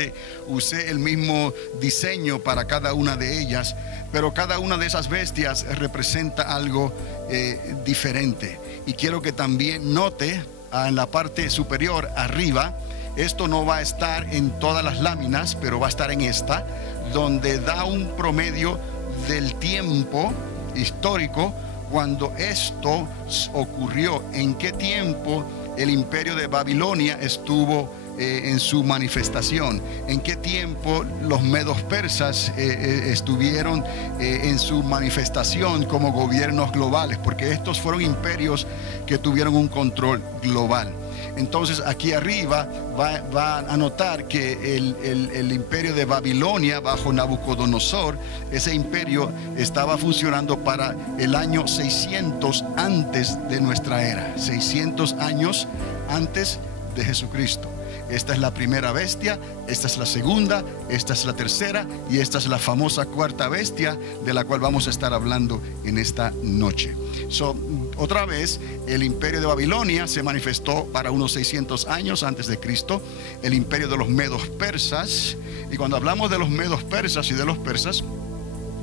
Obviamente usé el mismo diseño para cada una de ellas, pero cada una de esas bestias representa algo diferente. Y quiero que también note en la parte superior arriba, esto no va a estar en todas las láminas, pero va a estar en esta, donde da un promedio del tiempo histórico cuando esto ocurrió, en qué tiempo el imperio de Babilonia estuvo en su manifestación, en qué tiempo los medos persas estuvieron en su manifestación como gobiernos globales, porque estos fueron imperios que tuvieron un control global. Entonces aquí arriba va a notar que el imperio de Babilonia bajo Nabucodonosor, ese imperio estaba funcionando para el año 600 antes de nuestra era, 600 años antes de Jesucristo. Esta es la primera bestia, esta es la segunda, esta es la tercera y esta es la famosa cuarta bestia de la cual vamos a estar hablando en esta noche. Otra vez, el imperio de Babilonia se manifestó para unos 600 años antes de Cristo, el imperio de los medos persas. Y cuando hablamos de los medos persas y de los persas,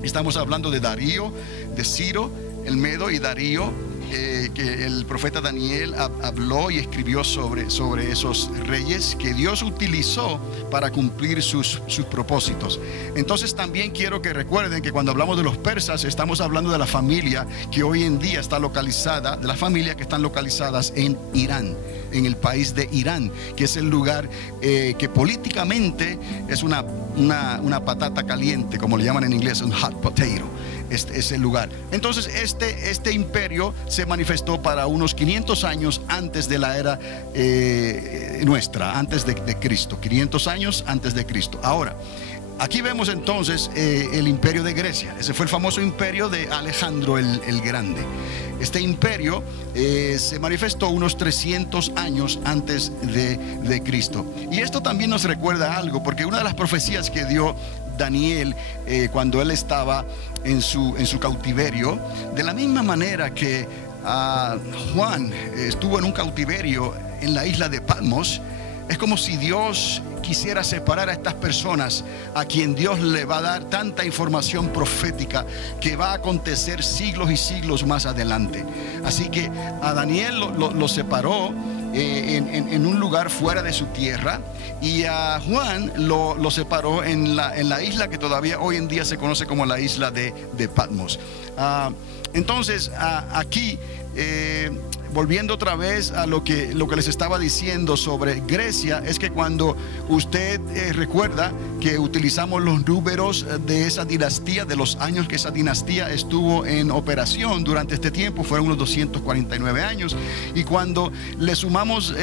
estamos hablando de Darío, de Ciro, el medo, y Darío, que el profeta Daniel habló y escribió sobre esos reyes que Dios utilizó para cumplir sus propósitos. Entonces también quiero que recuerden que cuando hablamos de los persas estamos hablando de la familia que hoy en día está localizada, de las familias que están localizadas en Irán, en el país de Irán, que es el lugar que políticamente es una patata caliente, como le llaman en inglés, un hot potato. Este es el lugar. Entonces este imperio se manifestó para unos 500 años antes de la era nuestra, antes de Cristo, 500 años antes de Cristo. Ahora, aquí vemos entonces el imperio de Grecia. Ese fue el famoso imperio de Alejandro el Grande. Este imperio se manifestó unos 300 años antes de Cristo. Y esto también nos recuerda algo, porque una de las profecías que dio Daniel cuando él estaba en su cautiverio, de la misma manera que Juan estuvo en un cautiverio en la isla de Patmos, es como si Dios quisiera separar a estas personas a quien Dios le va a dar tanta información profética que va a acontecer siglos y siglos más adelante. Así que a Daniel lo separó en un lugar fuera de su tierra, y a Juan lo separó en la isla que todavía hoy en día se conoce como la isla de Patmos. Entonces aquí volviendo otra vez a lo que les estaba diciendo sobre Grecia, es que cuando usted recuerda que utilizamos los números de esa dinastía, de los años que esa dinastía estuvo en operación durante este tiempo, fueron unos 249 años, y cuando le sumamos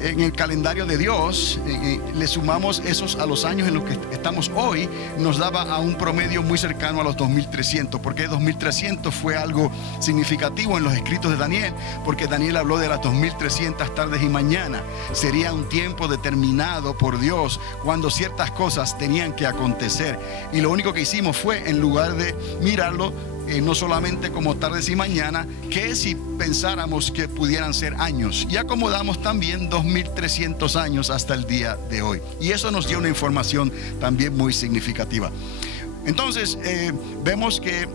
en el calendario de Dios, le sumamos esos a los años en los que estamos hoy, nos daba a un promedio muy cercano a los 2300, porque 2300 fue algo significativo en los escritos de Daniel, porque Daniel habló de las 2300 tardes y mañanas. Sería un tiempo determinado por Dios cuando ciertas cosas tenían que acontecer, y lo único que hicimos fue, en lugar de mirarlo no solamente como tardes y mañana, que si pensáramos que pudieran ser años, y acomodamos también 2300 años hasta el día de hoy, y eso nos dio una información también muy significativa. Entonces vemos que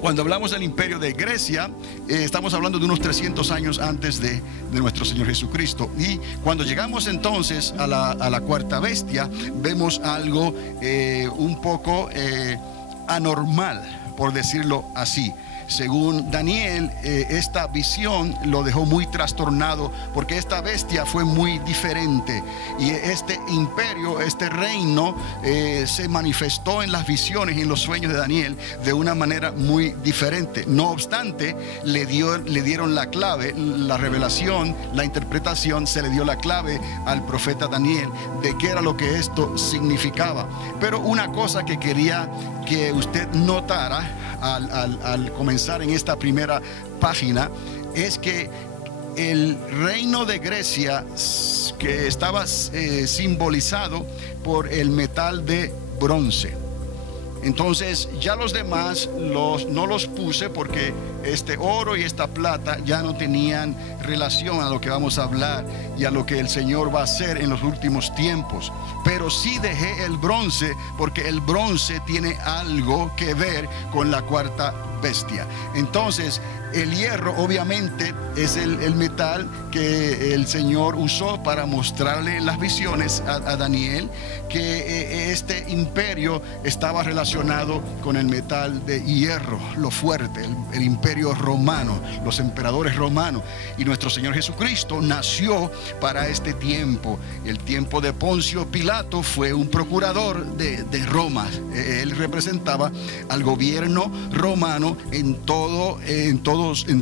cuando hablamos del imperio de Grecia, estamos hablando de unos 300 años antes de nuestro Señor Jesucristo. Y cuando llegamos entonces a la cuarta bestia, vemos algo un poco anormal, por decirlo así. Según Daniel, esta visión lo dejó muy trastornado, porque esta bestia fue muy diferente, y este imperio, este reino se manifestó en las visiones y en los sueños de Daniel de una manera muy diferente. No obstante, le dieron la clave, la revelación, la interpretación, se le dio la clave al profeta Daniel de qué era lo que esto significaba. Pero una cosa que quería que usted notara al comenzar en esta primera página es que el reino de Grecia, que estaba simbolizado por el metal de bronce. Entonces ya los demás no los puse porque este oro y esta plata ya no tenían relación a lo que vamos a hablar y a lo que el Señor va a hacer en los últimos tiempos. Pero sí dejé el bronce porque el bronce tiene algo que ver con la cuarta bestia. Entonces el hierro obviamente es el metal que el Señor usó para mostrarle las visiones a Daniel, que este imperio estaba relacionado con el metal de hierro, lo fuerte, el imperio romano, los emperadores romanos. Y nuestro Señor Jesucristo nació para este tiempo. El tiempo de Poncio Pilato fue un procurador de Roma. Él representaba al gobierno romano en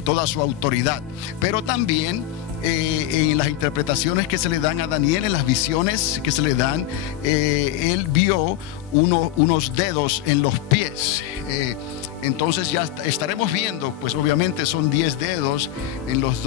toda su autoridad. Pero también en las interpretaciones que se le dan a Daniel, en las visiones que se le dan, él vio unos dedos en los pies. Entonces ya estaremos viendo, pues obviamente son 10 dedos en los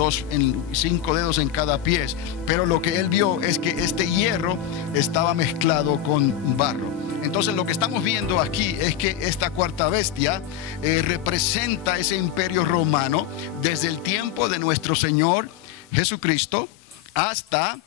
5 dedos en cada pie. Pero lo que él vio es que este hierro estaba mezclado con barro. Entonces lo que estamos viendo aquí es que esta cuarta bestia representa ese imperio romano desde el tiempo de nuestro Señor Jesucristo hasta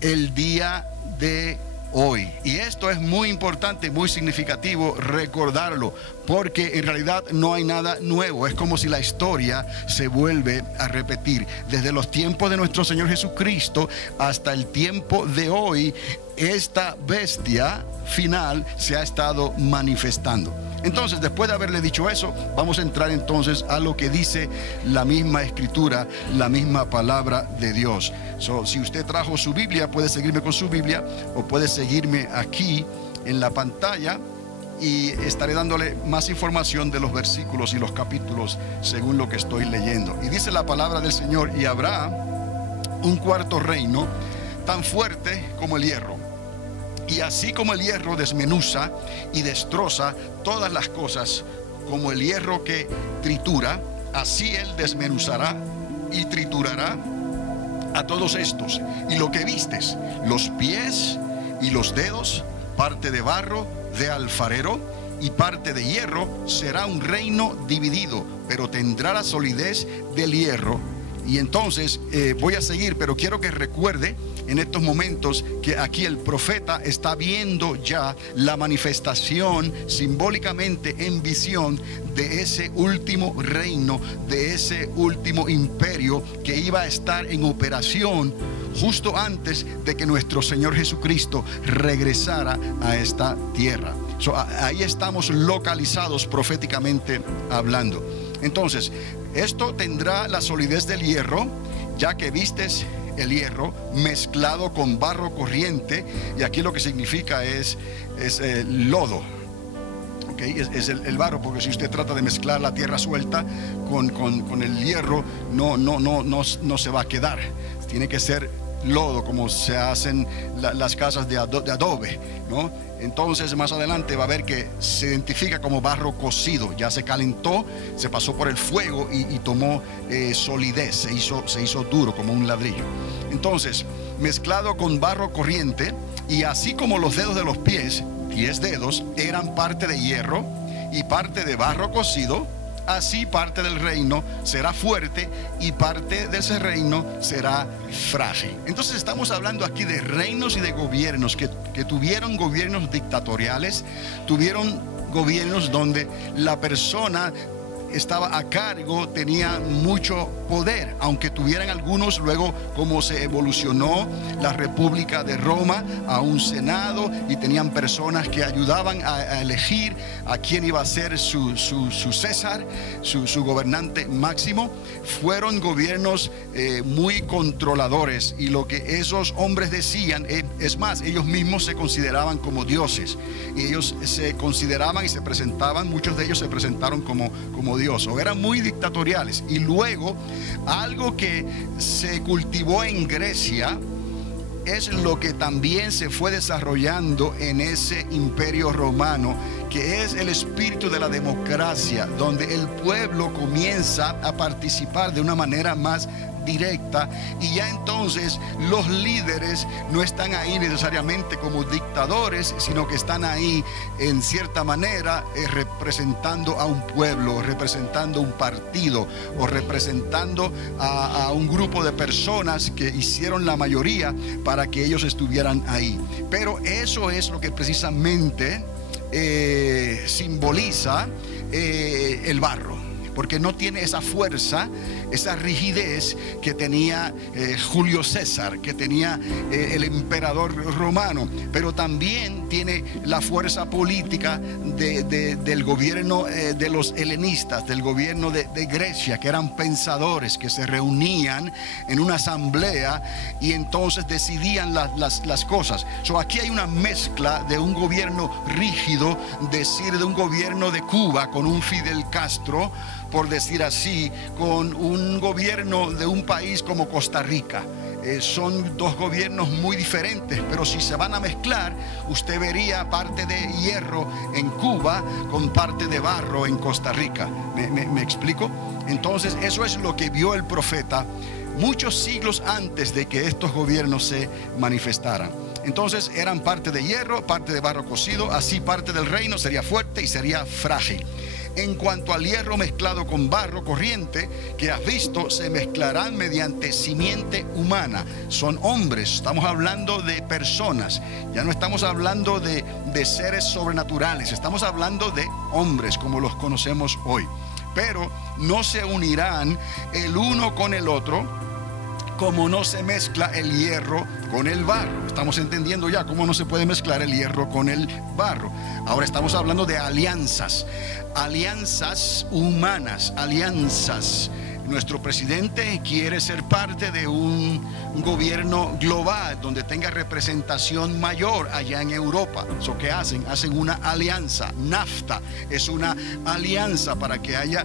el día de hoy. Y esto es muy importante, muy significativo recordarlo, porque en realidad no hay nada nuevo. Es como si la historia se vuelve a repetir. Desde los tiempos de nuestro Señor Jesucristo hasta el tiempo de hoy, esta bestia final se ha estado manifestando. Entonces, después de haberle dicho eso, vamos a entrar entonces a lo que dice la misma escritura, la misma palabra de Dios. Si usted trajo su Biblia, puede seguirme con su Biblia o puede seguirme aquí en la pantalla, y estaré dándole más información de los versículos y los capítulos según lo que estoy leyendo. Y dice la palabra del Señor: y habrá un cuarto reino tan fuerte como el hierro. Y así como el hierro desmenuza y destroza todas las cosas, como el hierro que tritura, así él desmenuzará y triturará a todos estos. Y lo que vistes, los pies y los dedos, parte de barro de alfarero y parte de hierro, será un reino dividido, pero tendrá la solidez del hierro. Y entonces voy a seguir, pero quiero que recuerde en estos momentos que aquí el profeta está viendo ya la manifestación simbólicamente en visión de ese último reino, de ese último imperio que iba a estar en operación justo antes de que nuestro Señor Jesucristo regresara a esta tierra. Ahí estamos localizados proféticamente hablando. Entonces, esto tendrá la solidez del hierro, ya que vistes el hierro mezclado con barro corriente. Y aquí lo que significa es lodo. ¿Okay? Es el barro, porque si usted trata de mezclar la tierra suelta con el hierro, no se va a quedar. Tiene que ser lodo, como se hacen las casas de adobe, ¿no? Entonces más adelante va a ver que se identifica como barro cocido. Ya se calentó, se pasó por el fuego y tomó solidez, se hizo duro como un ladrillo. Entonces, mezclado con barro corriente, y así como los dedos de los pies, 10 dedos, eran parte de hierro y parte de barro cocido, así parte del reino será fuerte y parte de ese reino será frágil. Entonces estamos hablando aquí de reinos y de gobiernos que tuvieron gobiernos dictatoriales, tuvieron gobiernos donde la persona estaba a cargo, tenía mucho poder, aunque tuvieran algunos. Luego, como se evolucionó la República de Roma a un senado, y tenían personas que ayudaban a elegir a quién iba a ser su César, su gobernante máximo. Fueron gobiernos muy controladores, y lo que esos hombres decían, es más, ellos mismos se consideraban como dioses, y ellos se consideraban y se presentaban, muchos de ellos se presentaron como Dios, o eran muy dictatoriales. Y luego, algo que se cultivó en Grecia es lo que también se fue desarrollando en ese imperio romano, que es el espíritu de la democracia, donde el pueblo comienza a participar de una manera más directa, y ya entonces los líderes no están ahí necesariamente como dictadores, sino que están ahí en cierta manera representando a un pueblo, representando un partido o representando a un grupo de personas que hicieron la mayoría para que ellos estuvieran ahí. Pero eso es lo que precisamente simboliza el barro, porque no tiene esa fuerza, esa rigidez que tenía Julio César, que tenía el emperador romano, pero también tiene la fuerza política del gobierno de los helenistas, del gobierno de Grecia, que eran pensadores que se reunían en una asamblea y entonces decidían las cosas. Aquí hay una mezcla de un gobierno rígido, de un gobierno de Cuba con un Fidel Castro, por decir así, con un gobierno de un país como Costa Rica. Son dos gobiernos muy diferentes, pero si se van a mezclar, usted vería parte de hierro en Cuba con parte de barro en Costa Rica. ¿Me explico? Entonces eso es lo que vio el profeta muchos siglos antes de que estos gobiernos se manifestaran. Entonces eran parte de hierro, parte de barro cocido, así parte del reino sería fuerte y sería frágil. En cuanto al hierro mezclado con barro corriente que has visto, se mezclarán mediante simiente humana. Son hombres, estamos hablando de personas. Ya no estamos hablando de seres sobrenaturales, estamos hablando de hombres como los conocemos hoy. Pero no se unirán el uno con el otro, como no se mezcla el hierro con el barro. Estamos entendiendo ya cómo no se puede mezclar el hierro con el barro. Ahora estamos hablando de alianzas, alianzas humanas, alianzas. Nuestro presidente quiere ser parte de un gobierno global donde tenga representación mayor allá en Europa. ¿Qué hacen? Hacen una alianza. NAFTA es una alianza para que haya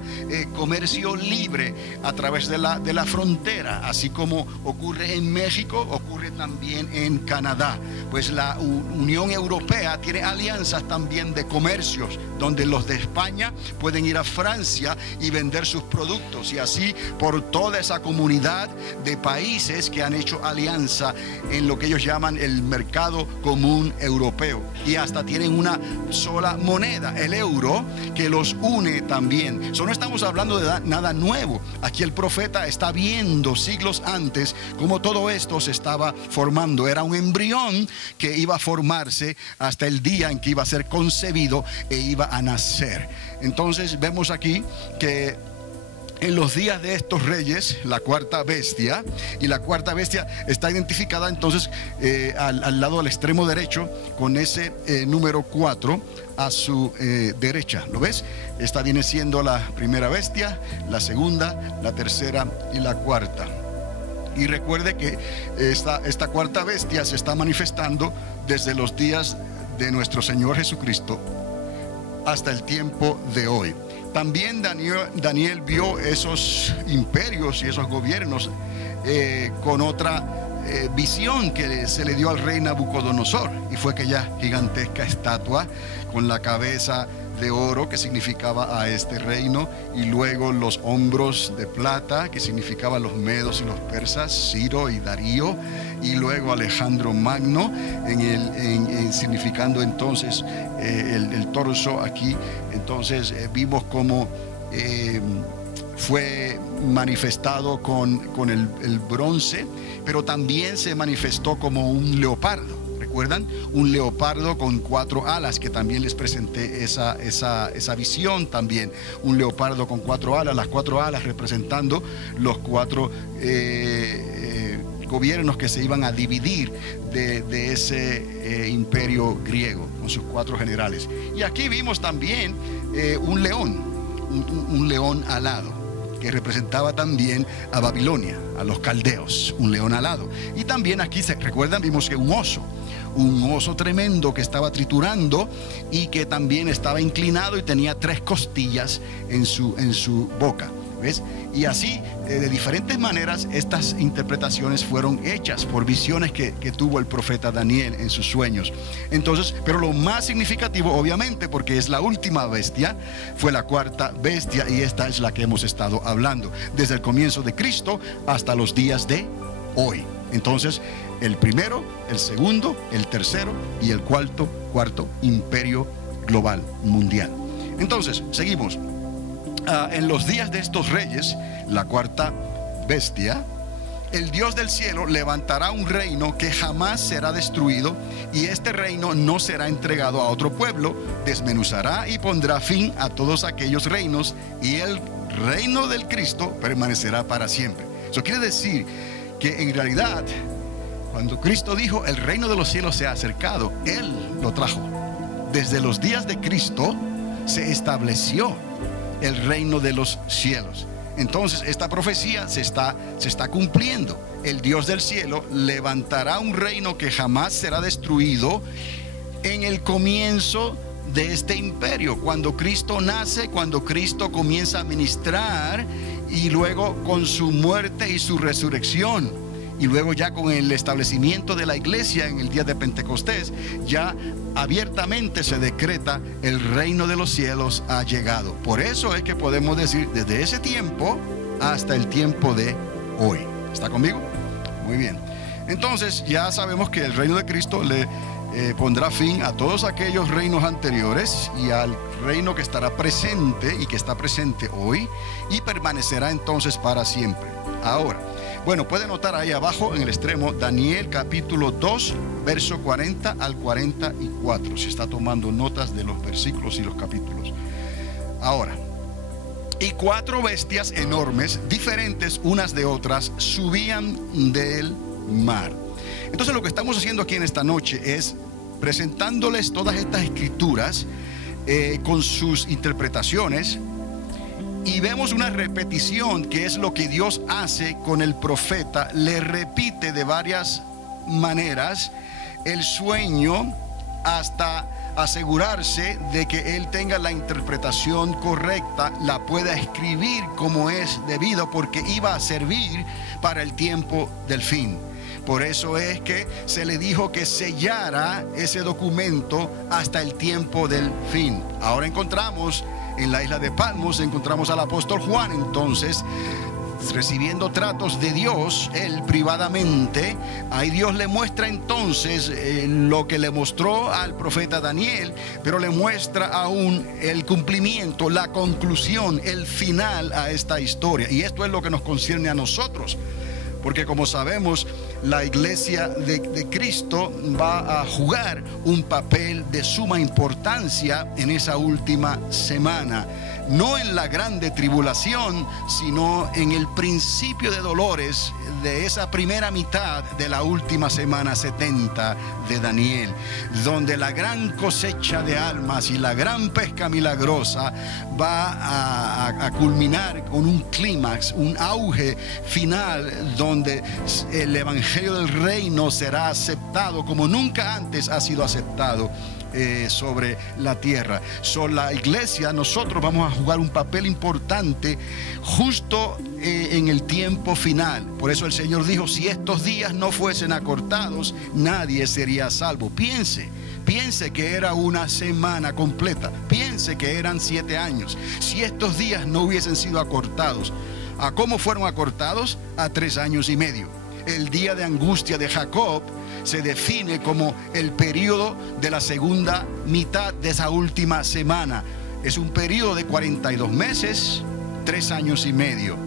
comercio libre a través de la frontera, así como ocurre en México, ocurre también en Canadá. Pues la Unión Europea tiene alianzas también de comercios, donde los de España pueden ir a Francia y vender sus productos, y así por toda esa comunidad de países que han hecho alianza en lo que ellos llaman el mercado común europeo, y hasta tienen una sola moneda, el euro, que los une también. No estamos hablando de nada nuevo. Aquí el profeta está viendo siglos antes cómo todo esto se estaba formando. Era un embrión que iba a formarse hasta el día en que iba a ser concebido e iba a nacer. Entonces vemos aquí que en los días de estos reyes, la cuarta bestia, y la cuarta bestia está identificada entonces al lado del extremo derecho con ese número 4 a su derecha. ¿Lo ves? Esta viene siendo la primera bestia, la segunda, la tercera y la cuarta. Y recuerde que esta cuarta bestia se está manifestando desde los días de nuestro Señor Jesucristo hasta el tiempo de hoy. También Daniel vio esos imperios y esos gobiernos con otra visión que se le dio al rey Nabucodonosor, y fue aquella gigantesca estatua con la cabeza de oro que significaba a este reino, y luego los hombros de plata que significaban los medos y los persas, Ciro y Darío, y luego Alejandro Magno significando entonces el torso aquí. Entonces vimos cómo fue manifestado con el bronce, pero también se manifestó como un leopardo. ¿Recuerdan? Un leopardo con 4 alas, que también les presenté esa visión también. Un leopardo con 4 alas, las 4 alas representando los 4 gobiernos que se iban a dividir de ese imperio griego, con sus 4 generales. Y aquí vimos también un león alado, que representaba también a Babilonia, a los caldeos, un león alado. Y también aquí, ¿se recuerdan? Vimos que un oso tremendo que estaba triturando y que también estaba inclinado y tenía 3 costillas en su boca. ¿Ves? Y así, de diferentes maneras, estas interpretaciones fueron hechas por visiones que tuvo el profeta Daniel en sus sueños. Entonces, pero lo más significativo, obviamente, porque es la última bestia, fue la cuarta bestia, y esta es la que hemos estado hablando, desde el comienzo de Cristo hasta los días de hoy. Entonces, el primero, el segundo, el tercero y el cuarto imperio global, mundial. Entonces, seguimos. En los días de estos reyes, la cuarta bestia, el Dios del cielo levantará un reino que jamás será destruido, y este reino no será entregado a otro pueblo. Desmenuzará y pondrá fin a todos aquellos reinos, y el reino del Cristo permanecerá para siempre. Eso quiere decir que en realidad, cuando Cristo dijo el reino de los cielos se ha acercado, Él lo trajo. Desde los días de Cristo se estableció el reino de los cielos. Entonces esta profecía se está cumpliendo. El Dios del cielo levantará un reino que jamás será destruido en el comienzo de este imperio, cuando Cristo nace, cuando Cristo comienza a ministrar, y luego con su muerte y su resurrección, y luego ya con el establecimiento de la iglesia en el día de Pentecostés, ya abiertamente se decreta: el reino de los cielos ha llegado. Por eso es que podemos decir desde ese tiempo hasta el tiempo de hoy. ¿Está conmigo? Muy bien. Entonces ya sabemos que el reino de Cristo le pondrá fin a todos aquellos reinos anteriores y al reino que estará presente y que está presente hoy, y permanecerá entonces para siempre. Ahora, bueno, puede notar ahí abajo en el extremo Daniel capítulo 2, verso 40 al 44, si está tomando notas de los versículos y los capítulos. Ahora, y cuatro bestias enormes, diferentes unas de otras, subían del mar. Entonces lo que estamos haciendo aquí en esta noche es presentándoles todas estas escrituras con sus interpretaciones, y vemos una repetición, que es lo que Dios hace con el profeta. Le repite de varias maneras el sueño hasta asegurarse de que él tenga la interpretación correcta, la pueda escribir como es debido, porque iba a servir para el tiempo del fin. Por eso es que se le dijo que sellara ese documento hasta el tiempo del fin. Ahora encontramos en la isla de Patmos, encontramos al apóstol Juan, entonces, recibiendo tratos de Dios, él privadamente. Ahí Dios le muestra entonces lo que le mostró al profeta Daniel, pero le muestra aún el cumplimiento, la conclusión, el final a esta historia. Y esto es lo que nos concierne a nosotros, porque como sabemos, la iglesia de Cristo va a jugar un papel de suma importancia en esa última semana. No en la grande tribulación, sino en el principio de dolores de esa primera mitad de la última semana 70 de Daniel, donde la gran cosecha de almas y la gran pesca milagrosa va a culminar con un clímax, un auge final, donde el evangelio del reino será aceptado como nunca antes ha sido aceptado sobre la tierra. La iglesia, nosotros vamos a jugar un papel importante justo en el tiempo final. Por eso el Señor dijo: si estos días no fuesen acortados, nadie sería salvo. Piense que era una semana completa, piense que eran 7 años. Si estos días no hubiesen sido acortados, ¿a cómo fueron acortados? A 3 años y medio. El día de angustia de Jacob se define como el periodo de la segunda mitad de esa última semana. Es un periodo de 42 meses, 3 años y medio.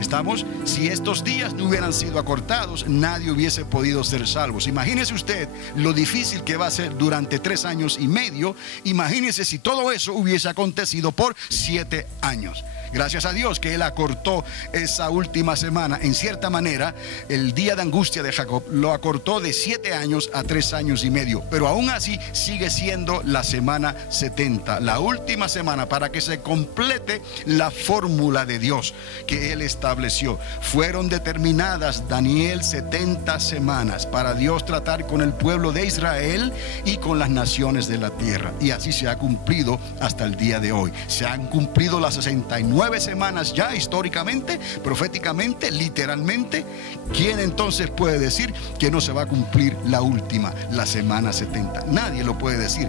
¿Estamos? Si estos días no hubieran sido acortados, nadie hubiese podido ser salvos. Imagínese usted lo difícil que va a ser durante 3 años y medio. Imagínese si todo eso hubiese acontecido por 7 años. Gracias a Dios que Él acortó esa última semana. En cierta manera, el día de angustia de Jacob lo acortó de 7 años a 3 años y medio. Pero aún así sigue siendo la semana 70, la última semana, para que se complete la fórmula de Dios que Él está estableció. Fueron determinadas, Daniel, 70 semanas para Dios tratar con el pueblo de Israel y con las naciones de la tierra. Y así se ha cumplido hasta el día de hoy. Se han cumplido las 69 semanas ya históricamente, proféticamente, literalmente. ¿Quién entonces puede decir que no se va a cumplir la última, la semana 70? Nadie lo puede decir.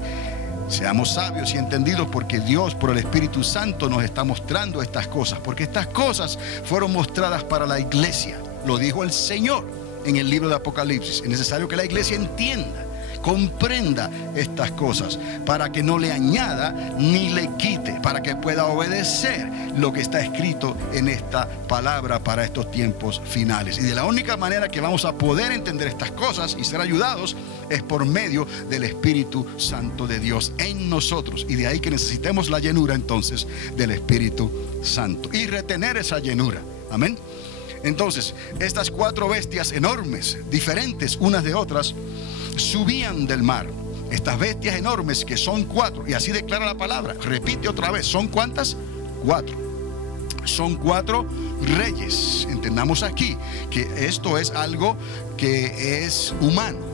Seamos sabios y entendidos, porque Dios, por el Espíritu Santo, nos está mostrando estas cosas, porque estas cosas fueron mostradas para la iglesia. Lo dijo el Señor en el libro de Apocalipsis. Es necesario que la iglesia entienda, comprenda estas cosas, para que no le añada ni le quite, para que pueda obedecer lo que está escrito en esta palabra para estos tiempos finales. Y de la única manera que vamos a poder entender estas cosas y ser ayudados es por medio del Espíritu Santo de Dios en nosotros. Y de ahí que necesitemos la llenura entonces del Espíritu Santo y retener esa llenura. Amén. Entonces, estas 4 bestias enormes, diferentes unas de otras, subían del mar. Estas bestias enormes, que son 4, y así declara la palabra, repite otra vez, ¿son cuántas? 4. Son 4 reyes. Entendamos aquí que esto es algo que es humano.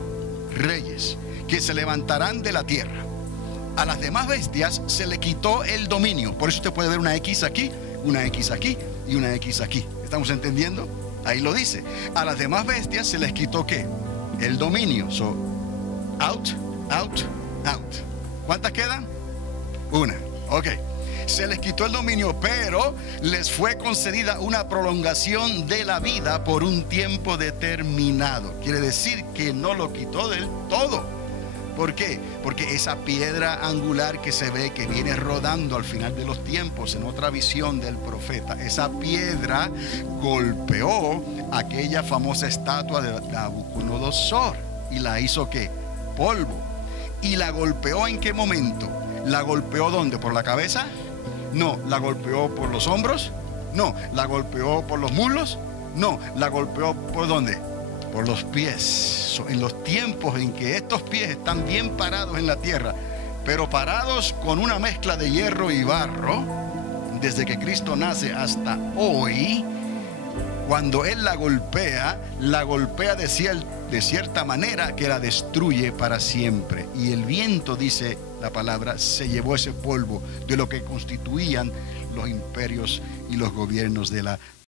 Reyes que se levantarán de la tierra. A las demás bestias se le quitó el dominio. Por eso usted puede ver una X aquí, una X aquí y una X aquí. ¿Estamos entendiendo? Ahí lo dice. A las demás bestias se les quitó ¿qué? El dominio. So, out, out, out. ¿Cuántas quedan? Una. Ok. Se les quitó el dominio, pero les fue concedida una prolongación de la vida por un tiempo determinado. Quiere decir que no lo quitó del todo. ¿Por qué? Porque esa piedra angular que se ve, que viene rodando al final de los tiempos, en otra visión del profeta, esa piedra golpeó aquella famosa estatua de Nabucodonosor y la hizo ¿qué? Polvo. ¿Y la golpeó en qué momento? ¿La golpeó dónde? ¿Por la cabeza? No. ¿La golpeó por los hombros? No. ¿La golpeó por los muslos? No. ¿La golpeó por dónde? Por los pies. En los tiempos en que estos pies están bien parados en la tierra, pero parados con una mezcla de hierro y barro, desde que Cristo nace hasta hoy, cuando Él la golpea de cierta manera que la destruye para siempre. Y el viento, dice la palabra, se llevó ese polvo de lo que constituían los imperios y los gobiernos de la